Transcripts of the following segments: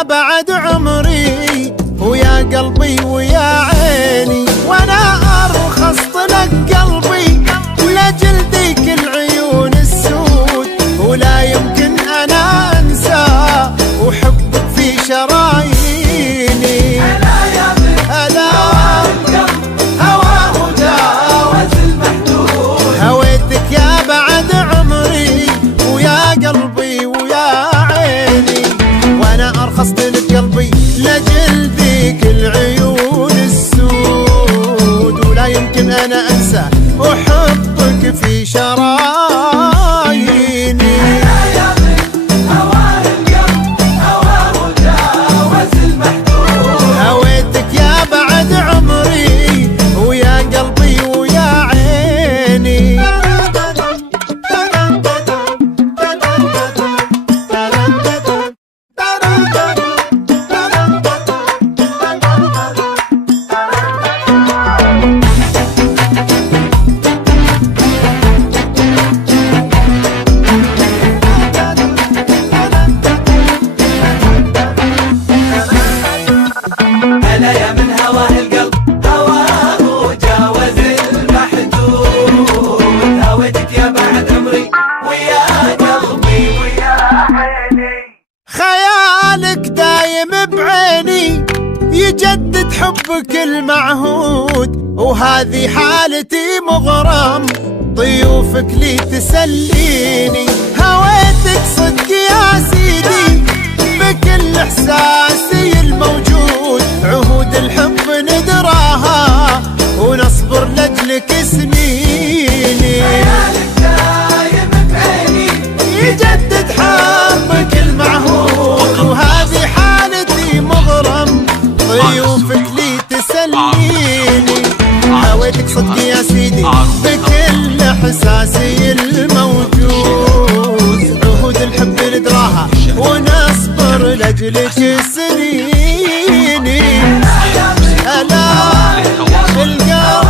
يا بعد عمري ويا قلبي ويا عيني، وانا ارخصت لك قلبي لاجل ذيك العيون السود، ولا يمكن انا انسى وحبك في شراييني. هلا هواه جاوز المحدود، هويتك يا بعد عمري ويا قلبي ويا عيني، وانا ارخصت لك قلبي لاجل ذيك العيون السود، ولا يمكن انا انسى وحبك في شراييني. هويتك يا بعد عمري ويا قلبي ويا عيني. خيالك دايم بعيني يجدد حبك المعهود، وهذه حالتي مغرم ضيوفك لي تسليني. هويتك صدق يا سيدي بكل احساسي الموجود، عهود الحب ندراها ونصبر لاجلك سنيني. خيالك دايم بعيني يجدد حبك المعهود، وهذه حالتي مغرم ضيوفك لي تسليني. هويتك صدق يا سيدي بكل احساسي الموجود، عهود الحب ندراها ونصبر لاجلك سنيني. هلا بالقلب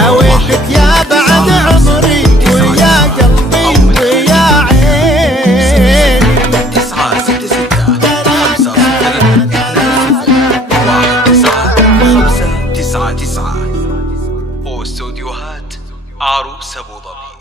هويتك يا بعد عمري ويا قلبي ويا عيني. 9 6 6 5 9 9 واستوديوهات عروس ابو ظبي.